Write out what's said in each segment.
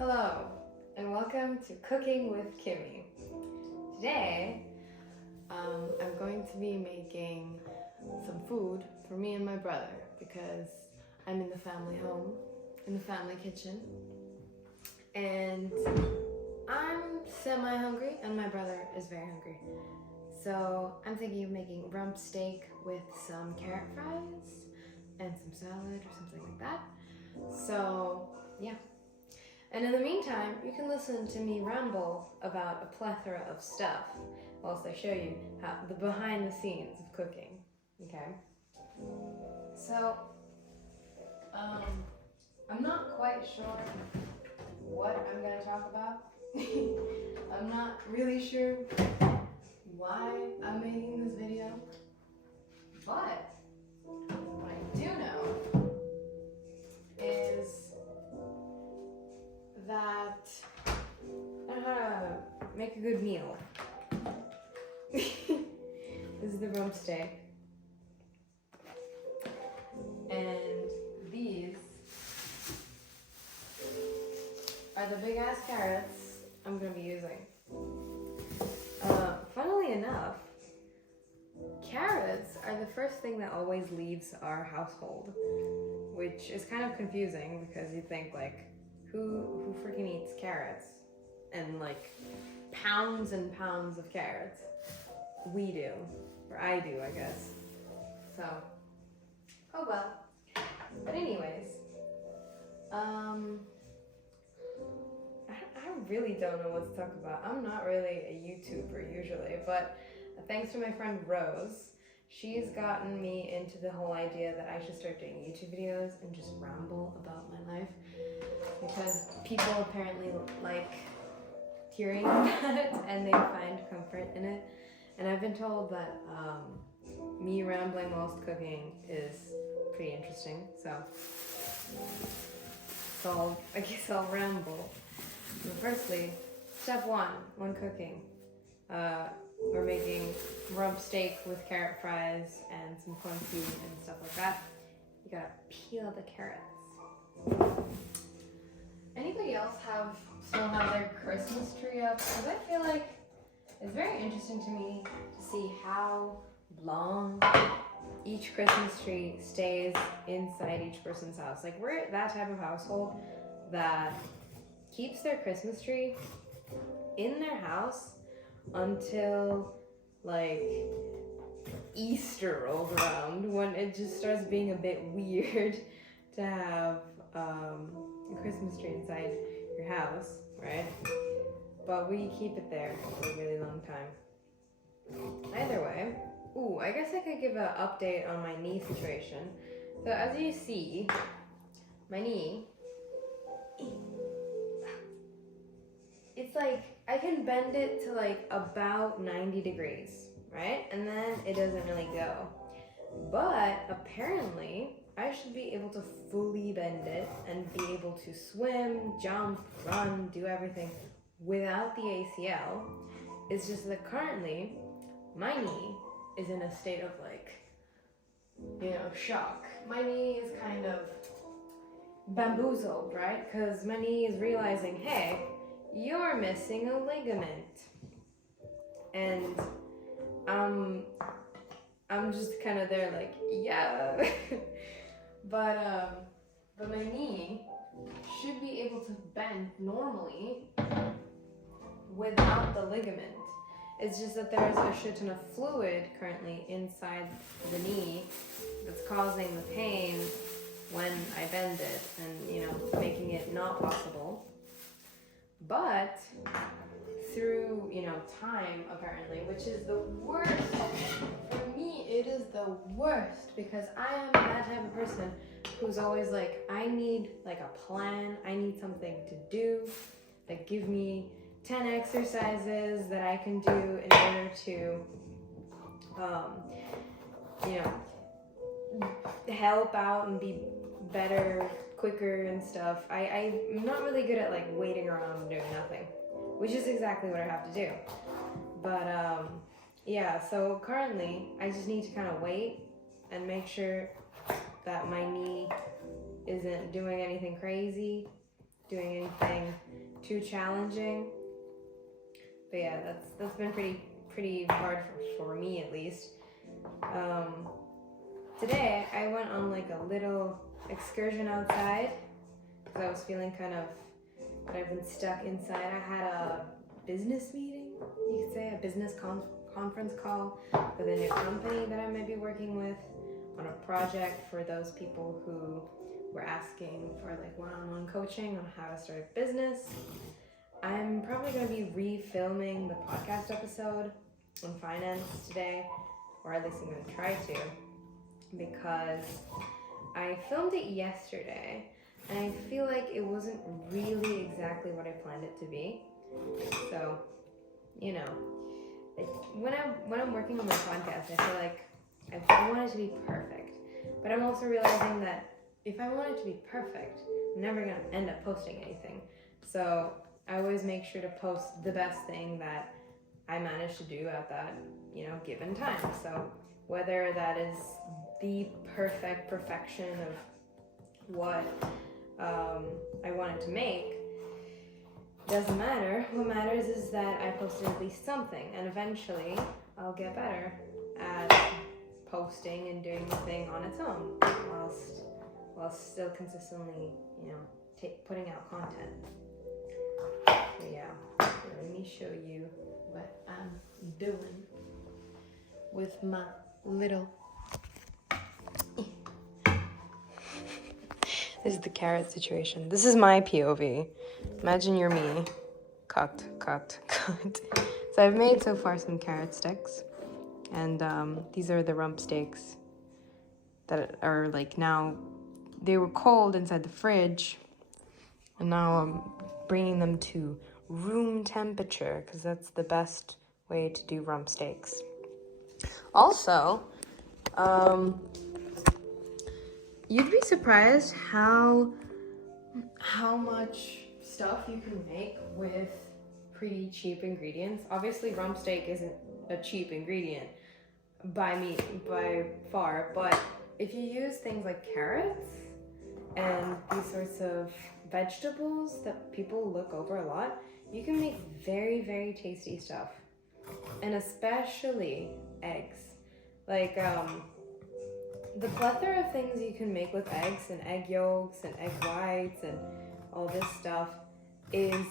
Hello, and welcome to Cooking with Kimmy. Today, I'm going to be making some food for me and my brother because I'm in the family home, in the family kitchen, and I'm semi-hungry and my brother is very hungry. So I'm thinking of making rump steak with some carrot fries and some salad or something like that. So, yeah. And in the meantime, you can listen to me ramble about a plethora of stuff whilst I show you how the behind the scenes of cooking, okay? So, I'm not quite sure what I'm gonna talk about. I'm not really sure why I'm making this video, but what I do know is that I know how to make a good meal. This is the rump steak. And these are the big ass carrots I'm gonna be using. Funnily enough, carrots are the first thing that always leaves our household, which is kind of confusing because you think like, who freaking eats carrots? And like pounds and pounds of carrots. We do, or I do, I guess. So, oh well. But anyways, I really don't know what to talk about. I'm not really a YouTuber usually, but thanks to my friend Rose, she's gotten me into the whole idea that I should start doing YouTube videos and just ramble about my life. Because people apparently like hearing that and they find comfort in it. And I've been told that me rambling whilst cooking is pretty interesting. So I guess I'll ramble. So firstly, step one when cooking. We're making rump steak with carrot fries and some confit and stuff like that. You gotta peel the carrots. Anybody else still have their Christmas tree up? Because I feel like it's very interesting to me to see how long each Christmas tree stays inside each person's house. Like, we're that type of household that keeps their Christmas tree in their house until like Easter rolls around, when it just starts being a bit weird to have a Christmas tree inside your house, right? But we keep it there for a really long time. Either way, I guess I could give an update on my knee situation. So as you see, my knee, it's like I can bend it to like about 90 degrees, right? And then it doesn't really go. But apparently, I should be able to fully bend it and be able to swim, jump, run, do everything without the ACL. It's just that currently, my knee is in a state of like, shock. My knee is kind of bamboozled, right? Because my knee is realizing, hey, you're missing a ligament. And I'm just kind of there like, yeah. But my knee should be able to bend normally without the ligament. It's just that there's a shit ton of fluid currently inside the knee that's causing the pain when I bend it and, making it not possible. But through, time apparently, which is the worst. For me, it is the worst because I am that type of person who's always like, I need like a plan. I need something to do. Like, give me 10 exercises that I can do in order to, help out and be better, quicker and stuff. I'm not really good at like waiting around and doing nothing, which is exactly what I have to do. But yeah, so currently I just need to kind of wait and make sure that my knee isn't doing anything crazy doing anything too challenging. But yeah, that's been pretty hard for me at least. Today I went on like a little excursion outside because I was feeling kind of that I've been stuck inside. I had a business meeting, you could say, a business conference call with a new company that I might be working with on a project for those people who were asking for like one-on-one coaching on how to start a business. I'm probably going to be refilming the podcast episode on finance today, or at least I'm going to try to, because I filmed it yesterday and I feel like it wasn't really exactly what I planned it to be. So, you know, when I'm working on my podcast, I feel like I want it to be perfect. But I'm also realizing that if I want it to be perfect, I'm never going to end up posting anything. So I always make sure to post the best thing that I manage to do at that, given time. So whether that is the perfection of what I wanted to make, doesn't matter. What matters is that I posted at least something, and eventually I'll get better at posting and doing the thing on its own, while still consistently, putting out content. So yeah, let me show you what I'm doing with my little. This is the carrot situation. This is my POV. Imagine you're me. Cut. So I've made so far some carrot sticks. And these are the rump steaks that are like now, they were cold inside the fridge. And now I'm bringing them to room temperature because that's the best way to do rump steaks. Also, you'd be surprised how much stuff you can make with pretty cheap ingredients. Obviously, rump steak isn't a cheap ingredient by far, but if you use things like carrots and these sorts of vegetables that people look over a lot, you can make very, very tasty stuff. And especially eggs. Like, the plethora of things you can make with eggs and egg yolks and egg whites and all this stuff is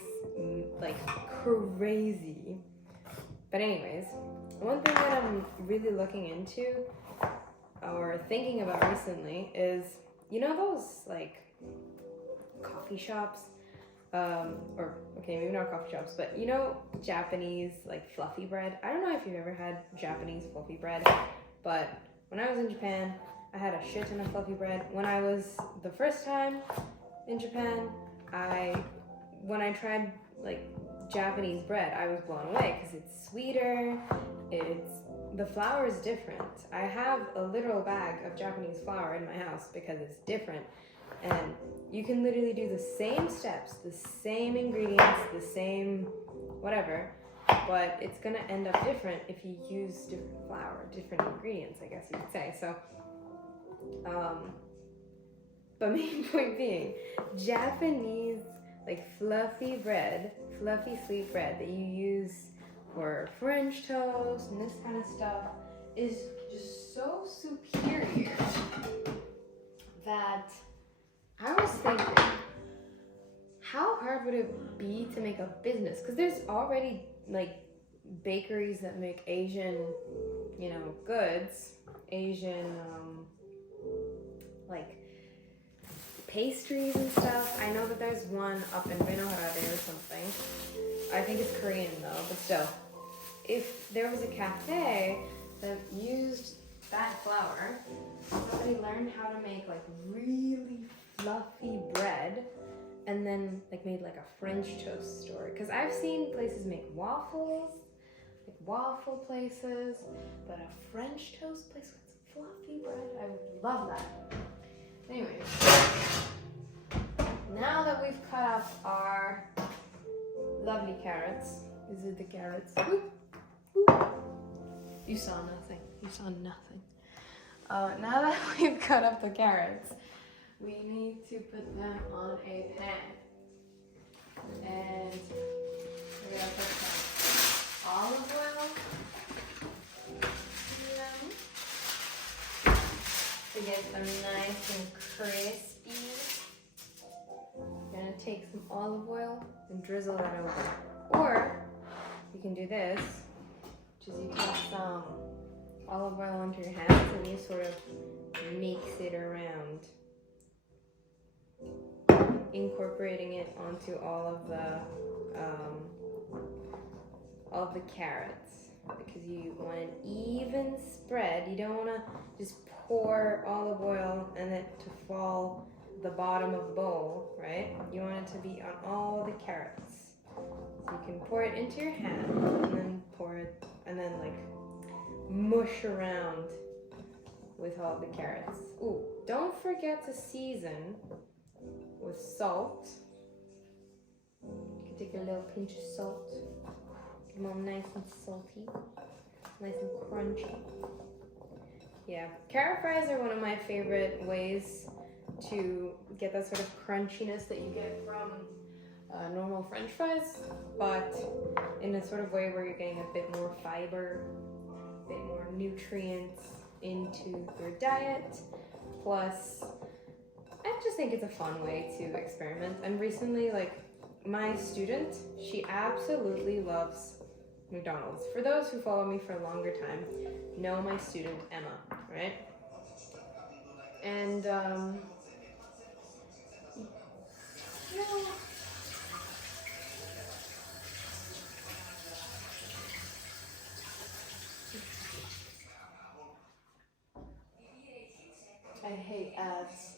like crazy. But anyways, one thing that I'm really looking into or thinking about recently is, those like coffee shops, maybe not coffee shops, but Japanese like fluffy bread. I don't know if you've ever had Japanese fluffy bread, but when I was in Japan, I had a shit ton of fluffy bread. When I was the first time in Japan, when I tried like Japanese bread, I was blown away because it's sweeter, the flour is different. I have a literal bag of Japanese flour in my house because it's different, and you can literally do the same steps, the same ingredients, the same whatever, but it's gonna end up different if you use different flour, different ingredients, I guess you could say. So, but main point being, Japanese like fluffy sweet bread that you use for French toast and this kind of stuff is just so superior that I was thinking, how hard would it be to make a business? Because there's already like bakeries that make Asian, goods, Asian, like pastries and stuff. I know that there's one up in Renoharade or something. I think it's Korean though, but still. If there was a cafe that used that flour, somebody learned how to make like really fluffy bread and then like made like a French toast store. Because I've seen places make waffles, like waffle places, but a French toast place with fluffy bread, I would love that. Anyways, now that we've cut off our lovely carrots, these are the carrots. Whoop, whoop. You saw nothing. Now that we've cut up the carrots, we need to put them on a pan. And we're gonna put some olive oil in them to get them nice and crispy. You're gonna take some olive oil and drizzle that over. Or you can do this, which is you take some olive oil onto your hands and you sort of mix it around, incorporating it onto all of the carrots, because you want an even spread. You don't want to just pour olive oil and it to fall the bottom of the bowl, right? You want it to be on all the carrots. So you can pour it into your hand and then pour it and then like mush around with all the carrots. Ooh, don't forget to season with salt. You can take a little pinch of salt. Get them all nice and salty, nice and crunchy. Yeah, carrot fries are one of my favorite ways to get that sort of crunchiness that you get from normal French fries, but in a sort of way where you're getting a bit more fiber, a bit more nutrients into your diet. Plus, I just think it's a fun way to experiment. And recently, like, my student, she absolutely loves McDonald's. For those who follow me for a longer time, know my student Emma, right? And I hate ads.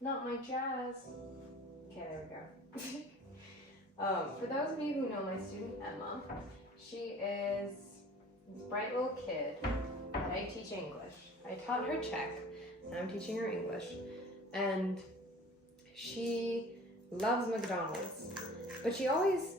Not my jazz. Okay, there we go. For those of you who know my student Emma, she is this bright little kid that I teach English. I taught her Czech, and I'm teaching her English. And she loves McDonald's, but she always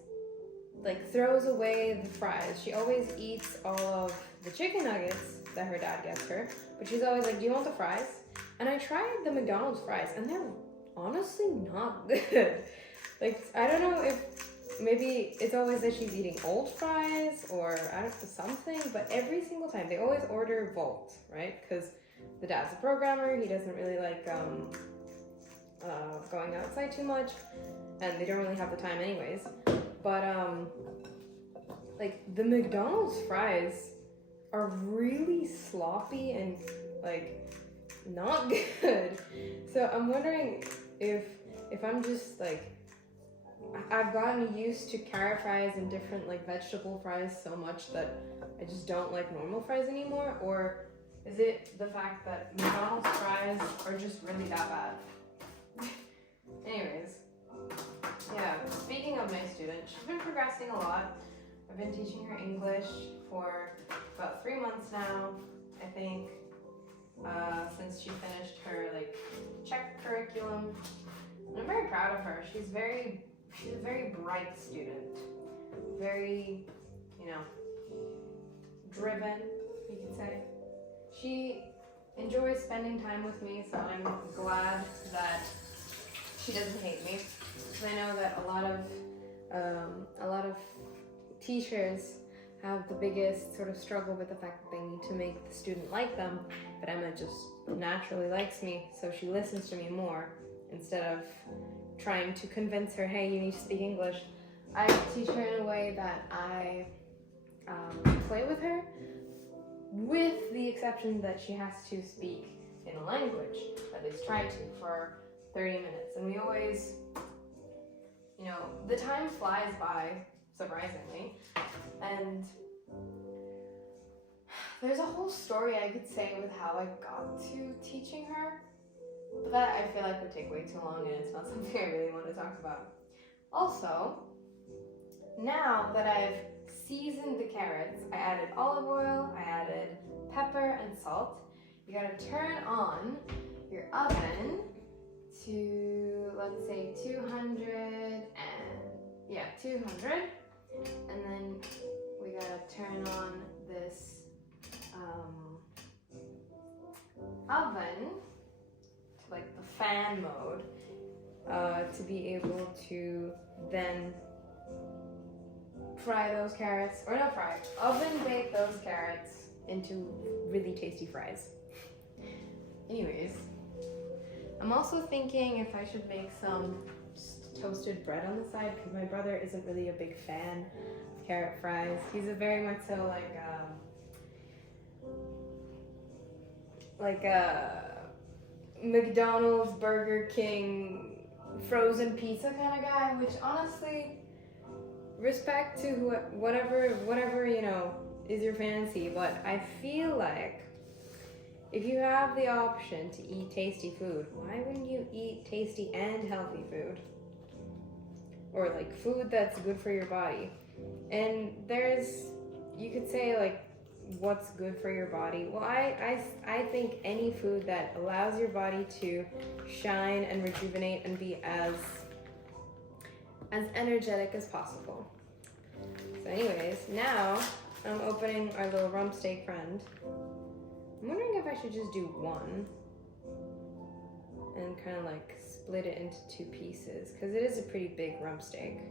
like throws away the fries. She always eats all of the chicken nuggets that her dad gets her, but she's always like, do you want the fries? And I tried the McDonald's fries and they're honestly not good. Like, I don't know if maybe it's always that she's eating old fries or I don't know, something, but every single time they always order Volt, right? Because the dad's a programmer, he doesn't really like going outside too much, and they don't really have the time anyways. But like the McDonald's fries are really sloppy and like not good. So I'm wondering if I'm just like, I've gotten used to carrot fries and different like vegetable fries so much that I just don't like normal fries anymore, or is it the fact that McDonald's fries are just really that bad? Anyways, yeah, speaking of my student, she's been progressing a lot. I've been teaching her English for about 3 months now, I think, since she finished her like Czech curriculum. And I'm very proud of her. She's a very bright student, very, driven, you could say. She enjoys spending time with me, so I'm glad that she doesn't hate me. Because I know that a lot of teachers have the biggest sort of struggle with the fact that they need to make the student like them, but Emma just naturally likes me, so she listens to me more instead of trying to convince her, hey, you need to speak English. I teach her in a way that I play with her, with the exception that she has to speak in a language, at least try to, for 30 minutes. And we always, the time flies by, surprisingly. And there's a whole story I could say with how I got to teaching her, but that I feel like would take way too long and it's not something I really want to talk about. Also, now that I've seasoned the carrots, I added olive oil, I added pepper and salt. You gotta turn on your oven to, let's say 200, and then we gotta turn on this oven to like the fan mode. to be able to then fry those carrots, or not fry, oven bake those carrots into really tasty fries. Anyways, I'm also thinking if I should make some toasted bread on the side, because my brother isn't really a big fan of carrot fries. He's a very much so like a McDonald's, Burger King, frozen pizza kind of guy, which honestly, respect to whatever you know is your fancy, but I feel like if you have the option to eat tasty food, why wouldn't you eat tasty and healthy food? Or like food that's good for your body. And you could say like, what's good for your body? Well, I think any food that allows your body to shine and rejuvenate and be as energetic as possible. So anyways, now I'm opening our little rump steak friend. I'm wondering if I should just do one and kind of like split it into 2 pieces, because it is a pretty big rump steak.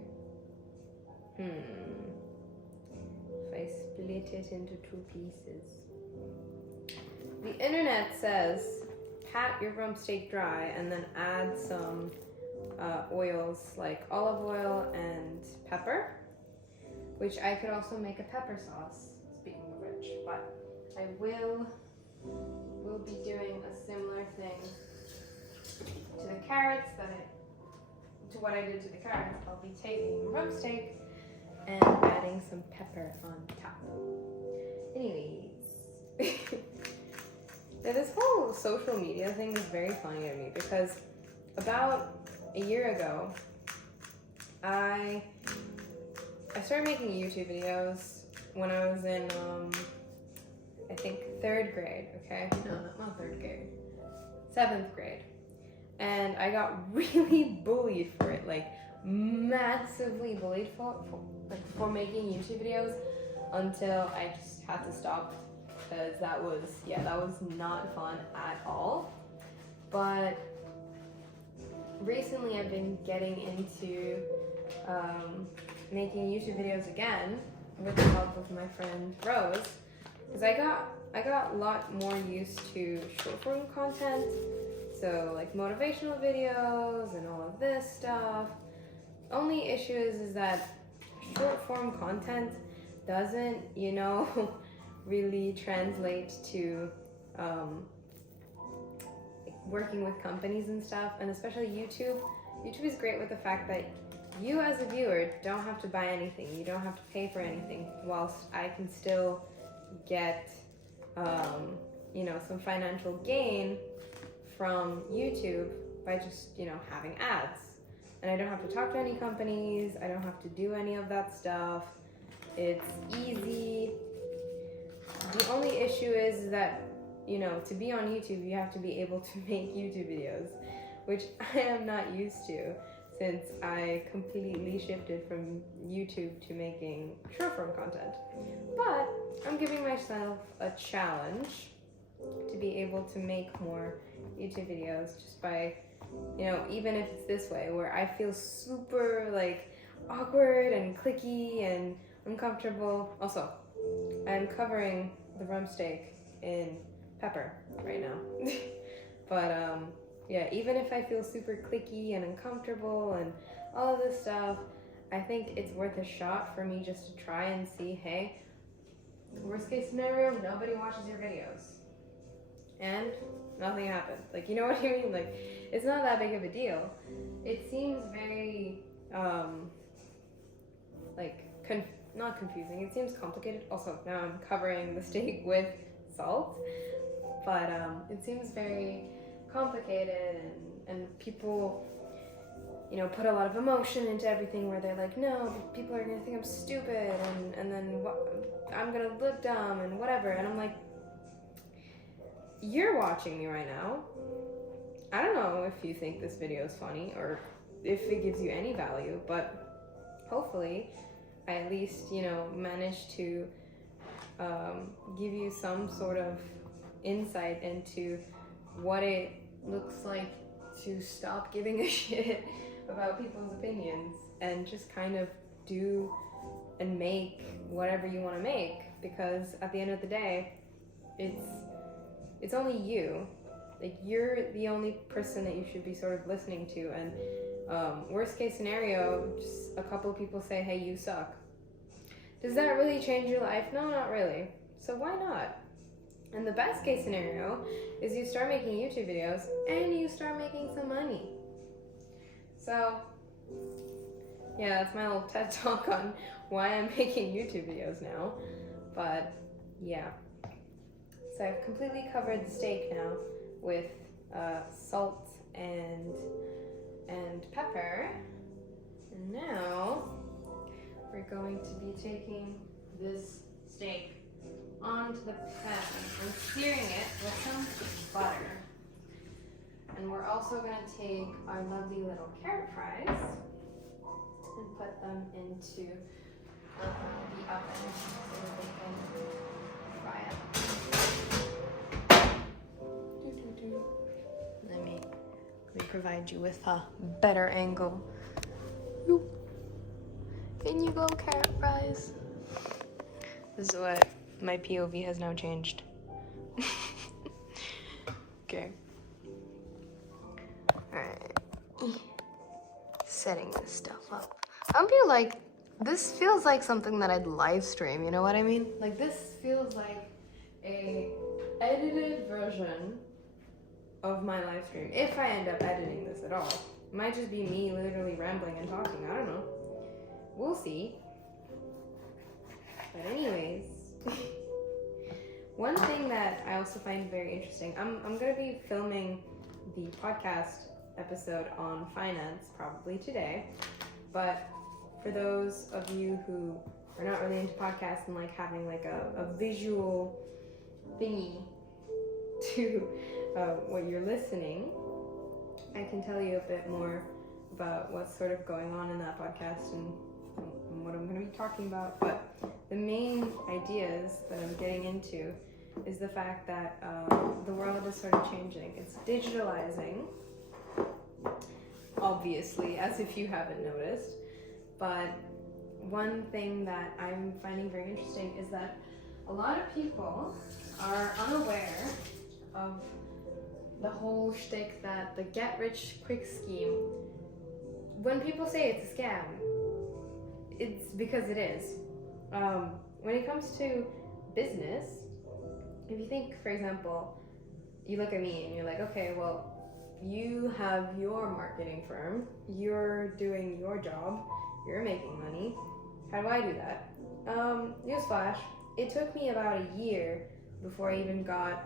If I split it into 2 pieces. The internet says pat your rump steak dry and then add some oils like olive oil and pepper, which I could also make a pepper sauce, speaking of which, but I will be doing a similar thing to the carrots to what I did to the carrots. I'll be taking the rump steak and adding some pepper on top. Anyways, now this whole social media thing is very funny to me, because about a year ago, I started making YouTube videos when I was in, I think 3rd grade, okay? No, not 3rd grade. 7th grade. And I got really bullied for it, like massively bullied for making YouTube videos, until I just had to stop, because that was not fun at all. But recently I've been getting into making YouTube videos again with the help of my friend Rose, because I got a lot more used to short form content, so like motivational videos and all of this stuff. Only issue is that short form content doesn't, really translate to working with companies and stuff, and especially YouTube. YouTube is great with the fact that you as a viewer don't have to buy anything. You don't have to pay for anything, whilst I can still get, some financial gain from YouTube by just, having ads. And I don't have to talk to any companies. I don't have to do any of that stuff. It's easy. The only issue is that, to be on YouTube, you have to be able to make YouTube videos, which I am not used to, since I completely shifted from YouTube to making short form content. But I'm giving myself a challenge to be able to make more YouTube videos, just by, even if it's this way, where I feel super like awkward and clicky and uncomfortable. Also, I'm covering the rump steak in pepper right now. But yeah, even if I feel super clicky and uncomfortable and all of this stuff, I think it's worth a shot for me just to try and see, hey, worst case scenario, nobody watches your videos. And nothing happened. Like, you know what I mean? Like, it's not that big of a deal. It seems very, not confusing. It seems complicated. Also, now I'm covering the steak with salt. But it seems very complicated, and people, put a lot of emotion into everything, where they're like, no, people are gonna think I'm stupid, and then I'm gonna look dumb and whatever. And I'm like, you're watching me right now. I don't know if you think this video is funny or if it gives you any value, but hopefully I at least, managed to give you some sort of insight into what it looks like to stop giving a shit about people's opinions and just kind of do and make whatever you want to make, because at the end of the day, it's only you. Like, you're the only person that you should be sort of listening to, and worst case scenario, just a couple of people say, hey, you suck. Does that really change your life? No, not really. So why not? And the best case scenario is you start making YouTube videos and you start making some money. So yeah, that's my little TED talk on why I'm making YouTube videos now. But yeah, so I've completely covered the steak now with salt and pepper. And now we're going to be taking this steak onto the pan and searing it with some butter. And we're also going to take our lovely little carrot fries and put them into the oven so that they can fry up. Let me provide you with a better angle. In you go, carrot fries. This is what my POV has now changed. Okay. Alright. Setting this stuff up. I hope you like, this feels like something that I'd live stream, you know what I mean? Like, this feels like a edited version of my live stream. If I end up editing this at all. It might just be me literally rambling and talking, I don't know. We'll see. But anyways, one thing that I also find very interesting, I'm going to be filming the podcast episode on finance probably today, but for those of you who are not really into podcasts and like having like a visual thingy to what you're listening, I can tell you a bit more about what's sort of going on in that podcast and what I'm going to be talking about. But the main ideas that I'm getting into is the fact that the world is sort of changing. It's digitalizing, obviously, as if you haven't noticed. But one thing that I'm finding very interesting is that a lot of people are unaware of the whole shtick that the get-rich-quick scheme, when people say it's a scam, it's because it is. When it comes to business, if you think, for example, you look at me and you're like, okay, well, you have your marketing firm, you're doing your job, you're making money. How do I do that? Newsflash, it took me about a year before I even got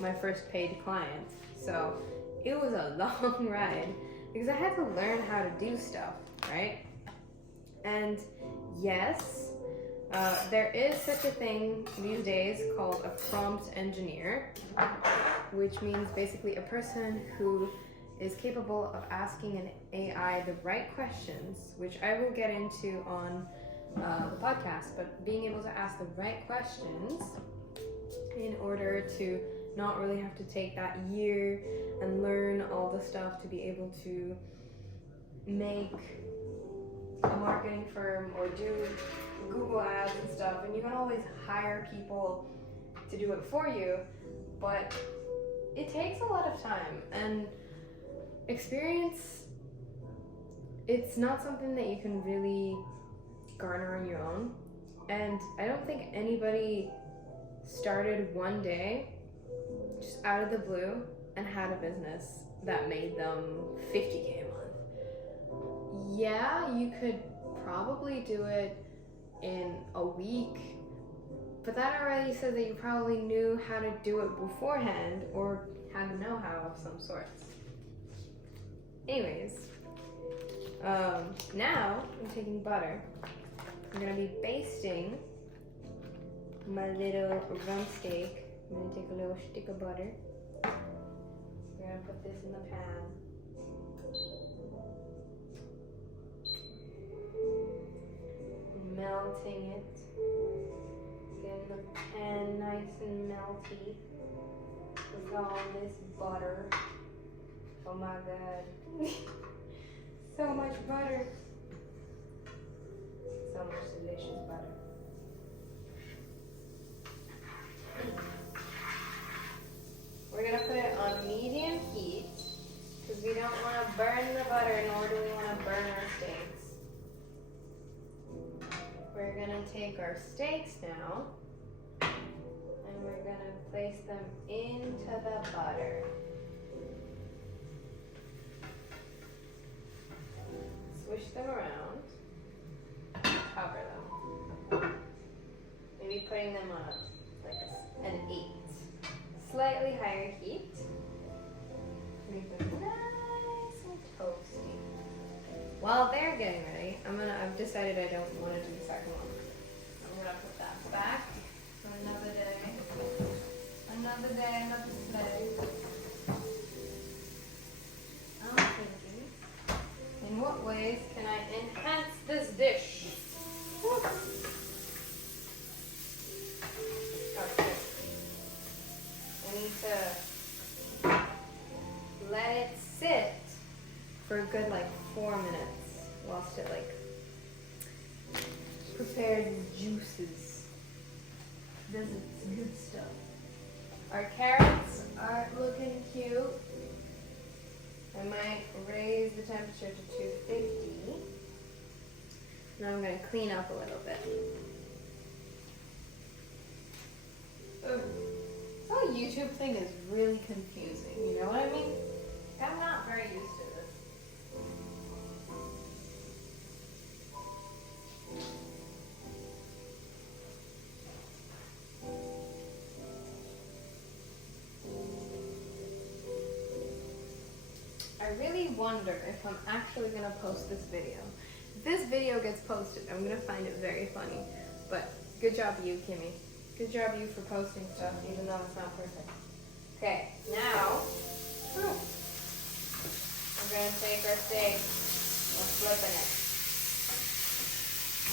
my first paid client. So it was a long ride because I had to learn how to do stuff, right? And yes, there is such a thing these days called a prompt engineer, which means basically a person who is capable of asking an AI the right questions, which I will get into on the podcast, but being able to ask the right questions in order to not really have to take that year and learn all the stuff to be able to make a marketing firm or do Google ads and stuff. And you can always hire people to do it for you, but it takes a lot of time and experience. It's not something that you can really garner on your own. And I don't think anybody started one day just out of the blue and had a business that made them 50K a month. Yeah, you could probably do it in a week, but that already says that you probably knew how to do it beforehand or had a know-how of some sorts. Anyways, now I'm taking butter. I'm gonna be basting my little rump steak. I'm gonna take a little stick of butter. We're gonna put this in the pan. Melting it. Getting the pan nice and melty with all this butter. Oh my god. So much butter. So much delicious butter. We're gonna put it on medium heat because we don't want to burn the butter, nor do we want to burn our steaks. We're gonna take our steaks now and we're gonna place them into the butter. Swish them around, cover them. Maybe putting them on like an 8. Slightly higher heat. Make them nice and toasty. While they're getting ready, I've decided I don't want to do the second one. I'm gonna put that back for another day. Another day, another day. I'm thinking, in what ways can I enhance this dish? Okay. I need to let it sit for a good like 4 minutes whilst it like prepared juices. Does its good stuff. Our carrots are looking cute. I might raise the temperature to 250. Now I'm going to clean up a little bit. Ugh. This whole YouTube thing is really confusing, you know what I mean? I'm not very used to this. I really wonder if I'm actually going to post this video. If this video gets posted, I'm going to find it very funny. But good job you, Kimmy. Good job you for posting stuff, even though it's not perfect. Okay, now, we're going to take our steak. We're flipping it.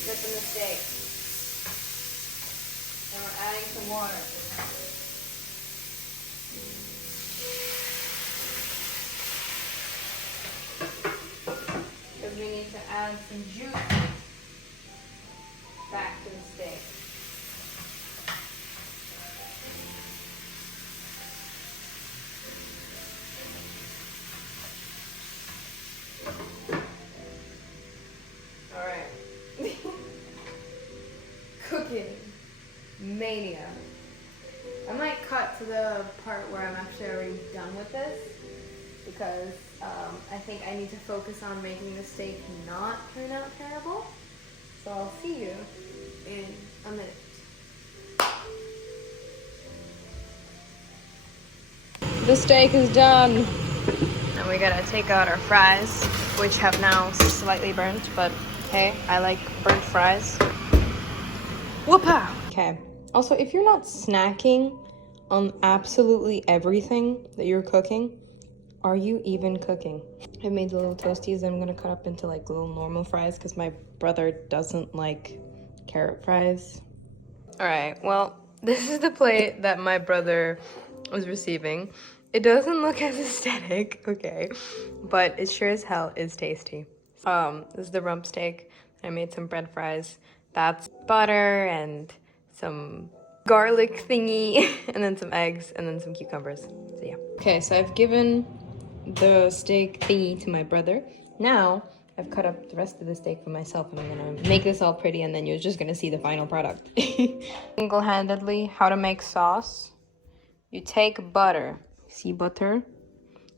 Flipping the steak. And we're adding some water. Because we need to add some juice back to the steak. Alright. Cooking mania. I might cut to the part where I'm actually already done with this because I think I need to focus on making the steak not turn out terrible. So I'll see you in a minute. The steak is done. And we gotta take out our fries, which have now slightly burnt, but hey, I like burnt fries. Whoop-ah! Okay. Also, if you're not snacking on absolutely everything that you're cooking, are you even cooking? I made the little toasties I'm gonna cut up into like little normal fries because my brother doesn't like carrot fries. All right, well, this is the plate that my brother was receiving. It doesn't look as aesthetic, okay, but it sure as hell is tasty. This is the rump steak. I made some bread fries. That's butter and some garlic thingy, and then some eggs, and then some cucumbers. So yeah. Okay, so I've given the steak thingy to my brother. Now I've cut up the rest of the steak for myself, and I'm gonna make this all pretty, and then you're just gonna see the final product. Single-handedly, how to make sauce. You take butter. See butter?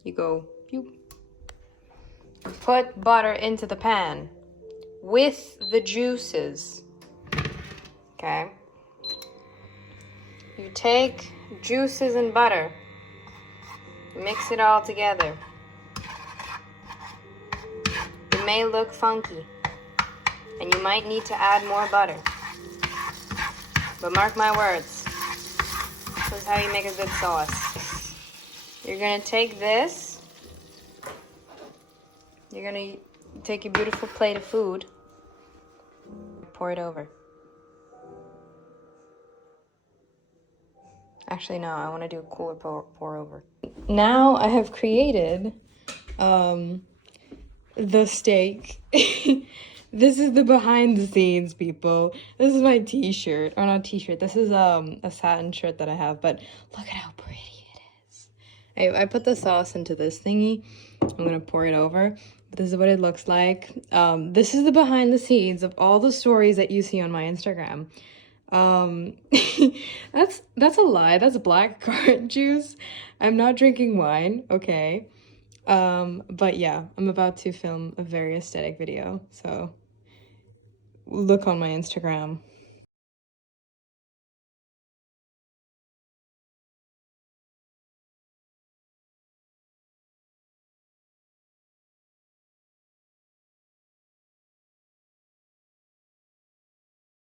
You go, pew. You put butter into the pan with the juices. Okay? You take juices and butter. Mix it all together. It may look funky, and you might need to add more butter. But mark my words, this is how you make a good sauce. You're gonna take this, you're gonna take your beautiful plate of food, pour it over. Actually, no, I wanna do a cooler pour over. Now I have created The steak. This is the behind the scenes, people. This is my t-shirt. Or not t-shirt. This is a satin shirt that I have, but look at how pretty it is. I put the sauce into this thingy. I'm gonna pour it over. This is what it looks like. This is the behind the scenes of all the stories that you see on my Instagram. That's a lie. That's black currant juice. I'm not drinking wine, okay? But yeah, I'm about to film a very aesthetic video, so look on my Instagram.